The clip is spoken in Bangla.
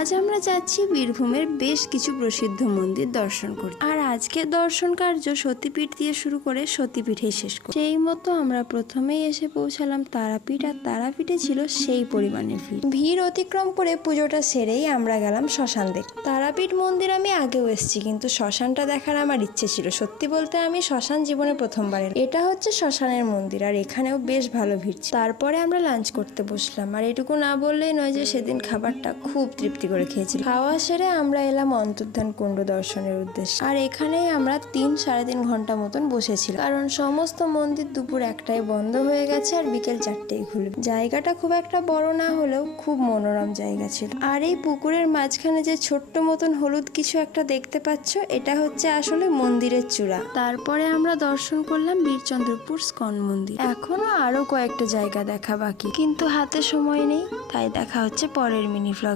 আজ আমরা যাচ্ছি বীরভূমের বেশ কিছু প্রসিদ্ধ মন্দির দর্শন করতে। আর আজকের দর্শন কার্য সতীপীঠ দিয়ে শুরু করে সতীপীঠেই শেষ করি। সেই মতো আমরা প্রথমেই এসে পৌঁছালাম তারাপীঠ। আর তারাপীঠে ছিল সেই পরিমাণের ভিড় অতিক্রম করে পুজোটা সেরেই আমরা গেলাম শ্মশান দেখতে। তারাপীঠ মন্দির আমি আগেও এসেছি, কিন্তু শ্মশানটা দেখার আমার ইচ্ছে ছিল। সত্যি বলতে আমি শ্মশান জীবনে প্রথমবার এলাম। এটা হচ্ছে শ্মশানের মন্দির, আর এখানেও বেশ ভালো ভিড় ছিল। তারপরে আমরা লাঞ্চ করতে বসলাম। আর এটুকু না বললেই নয় যে সেদিন খাবারটা খুব তৃপ্তি করে খেয়েছি। খাওয়া সেরে আমরা এলাম অন্তর্ধান কুণ্ড দর্শনের উদ্দেশ্যে। আর এখানেই আমরা 3-3.5 ঘন্টা মতন বসেছিলাম, কারণ সমস্ত মন্দির দুপুর 1টায় বন্ধ হয়ে গেছে আর বিকেল 4টেই খুলবে। জায়গাটা খুব একটা বড় না হলেও খুব মনোরম জায়গা ছিল। আর এই পুকুরের মাঝখানে যে ছোট্ট মতন হলুদ কিছু একটা দেখতে পাচ্ছ, এটা হচ্ছে আসলে মন্দিরের চূড়া। তারপরে আমরা দর্শন করলাম বীরচন্দ্রপুর স্কন মন্দির। এখনো আরো কয়েকটা জায়গা দেখা বাকি, কিন্তু হাতে সময় নেই, তাই দেখা হচ্ছে পরের মিনি ভ্লগ।